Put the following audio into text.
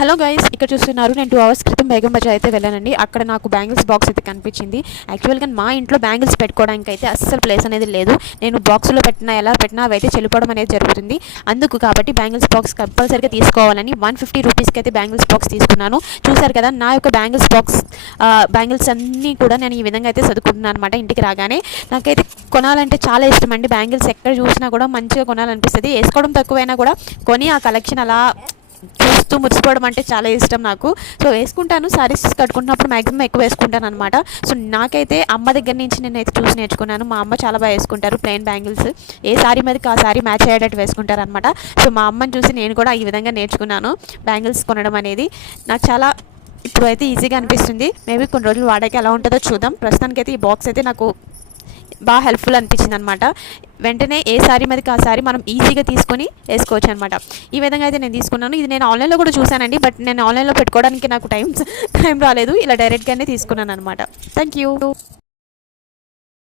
Hello guys, ఇక్కడ చూస్తున్నారు నేను 2 అవర్స్ క్రితం బేగం బజార్ అయితే వెళ్ళానండి. అక్కడ నాకు బ్యాంగిల్స్ బాక్స్ అయితే కనిపించింది. యాక్చువల్గా మా ఇంట్లో బ్యాంగిల్స్ పెట్టుకోవడానికి అయితే అస్సలు ప్లేస్ అనేది లేదు. నేను బాక్స్లో పెట్టినా ఎలా పెట్టినా అవి అయితే చెల్లిపోవడం అనేది జరుగుతుంది. అందుకు కాబట్టి బ్యాంగిల్స్ బాక్స్ కంపల్సరీగా తీసుకోవాలని 150 రూపీస్కి అయితే బ్యాంగిల్స్ బాక్స్ తీసుకున్నాను. చూసారు కదా, నా యొక్క బ్యాంగిల్స్ అన్నీ కూడా నేను ఈ విధంగా అయితే చదువుకుంటున్నాను అనమాట. ఇంటికి రాగానే నాకైతే కొనాలంటే చాలా ఇష్టం అండి. బ్యాంగిల్స్ ఎక్కడ చూసినా కూడా మంచిగా కొనాలనిపిస్తుంది. వేసుకోవడం తక్కువైనా కూడా కొని ఆ కలెక్షన్ అలా చూస్తూ మురిసిపోవడం అంటే చాలా ఇష్టం నాకు. సో వేసుకుంటాను, సారీస్ కట్టుకుంటున్నప్పుడు మ్యాక్సిమం ఎక్కువ వేసుకుంటాను అనమాట. సో నాకైతే అమ్మ దగ్గర నుంచి నేనైతే చూసి నేర్చుకున్నాను. మా అమ్మ చాలా బాగా వేసుకుంటారు ప్లెయిన్ బ్యాంగిల్స్. ఏ సారీ మీదకి ఆ సారీ మ్యాచ్ అయ్యేటట్టు వేసుకుంటారు అనమాట. సో మా అమ్మని చూసి నేను కూడా ఈ విధంగా నేర్చుకున్నాను బ్యాంగిల్స్ కొనడం అనేది. నాకు చాలా ఇప్పుడైతే ఈజీగా అనిపిస్తుంది. మేబీ కొన్ని రోజులు వాడాక ఎలా ఉంటుందో చూద్దాం. ప్రస్తుతానికైతే ఈ బాక్స్ అయితే నాకు బాగా హెల్ప్ఫుల్ అనిపించింది అనమాట. వెంటనే ఏ సారీ మీదకి ఆ సారీ మనం ఈజీగా తీసుకొని వేసుకోవచ్చు అనమాట. ఈ విధంగా అయితే నేను తీసుకున్నాను. ఇది నేను ఆన్లైన్లో కూడా చూశానండి, బట్ నేను ఆన్లైన్లో పెట్టుకోవడానికి నాకు టైం రాలేదు. ఇలా డైరెక్ట్గానే తీసుకున్నాను అనమాట. Thank you.